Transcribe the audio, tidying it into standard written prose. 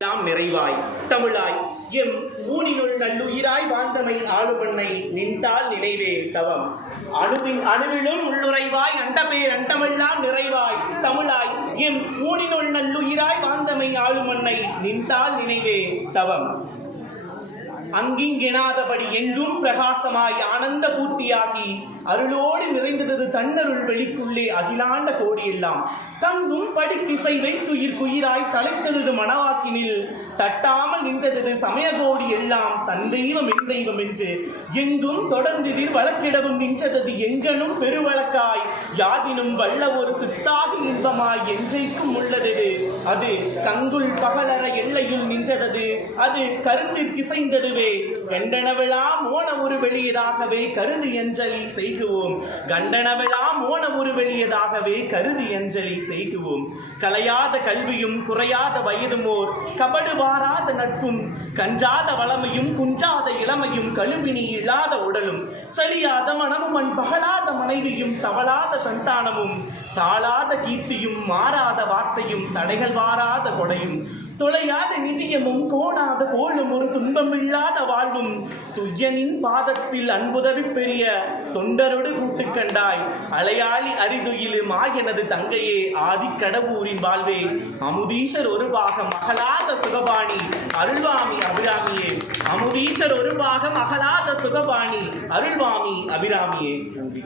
நிறைவாய் தமிழாய் எம் ஊனினுள் நல்லுயிராய் வாழ்ந்தமை ஆளுமண்ணை நின்றால் நினைவே தவம் அணுவிலும் உள்ளுரைவாய் அண்டபேர் அண்டமெல்லாம் நிறைவாய் தமிழாய் எம் ஊனினுள் நல்லுயிராய் வாழ்ந்தமை ஆளுமண்ணை நின்றால் நினைவே தவம் அங்கிங்கெனாதபடி எங்கும் பிரகாசமாய் ஆனந்த பூர்த்தியாகி அருளோடு நிறைந்தது தன்னருள் வெளிக்குள்ளே அகிலாண்ட கோடியெல்லாம் தங்கும் படிக்கிசை வைத்துயிர் குயிராய் தலைத்தது மணவாக்கினில் தட்டாமல் நின்றது சமயகோடி எல்லாம் தன் தெய்வம் என் தெய்வம் என்று எங்கும் தொடர்ந்ததில் வழக்கிடவும் நின்றது எங்கனும் பெருவழக்காய் யாதினும் வல்ல ஒரு சித்தாகி இன்பமாய் என்றைக்கும் உள்ளது அது கங்குள் பகலற எல்லையில் நின்றது அது கருத்திற்கிசைந்ததுவே கண்டனவெல்லாம் ஓன ஒரு வெளியதாகவே கருதி அஞ்சலி செய்குவோம் கண்டனவெல்லாம் ஓன ஒரு வெளியதாகவே கருதி அஞ்சலி செய்குவோம் கலையாத கல்வியும் குறையாத வயதுமோர் கபடு வாராத நட்பும் கஞ்சாத வளமையும் குன்றாத இளமையும் கழுவினி இல்லாத உடலும் சலியாத மனமும் பகலாத மனைவியும் தவளாத சந்தானமும் தாளாத கீர்த்தியும் மாறாத வார்த்தையும் தடைகள் வாராத கொடையும் தொலையாத நிதியமும் கோணாத கோளும் ஒரு துன்பமில்லாத வாழ்வும் துய்யனின் பாதத்தில் அன்புதவி பெரிய தொண்டரோடு கூட்டு கண்டாய் அலையாளி அரிதுயிலும் ஆயனது தங்கையே ஆதிக்கடவூரின் வாழ்வே அமுதீசர் ஒரு பாகம் அகலாத சுகபாணி அருள்வாமி அபிராமியே அமுதீசர் ஒரு பாகம் அகலாத சுகபாணி அருள்வாமி அபிராமியே நன்றி.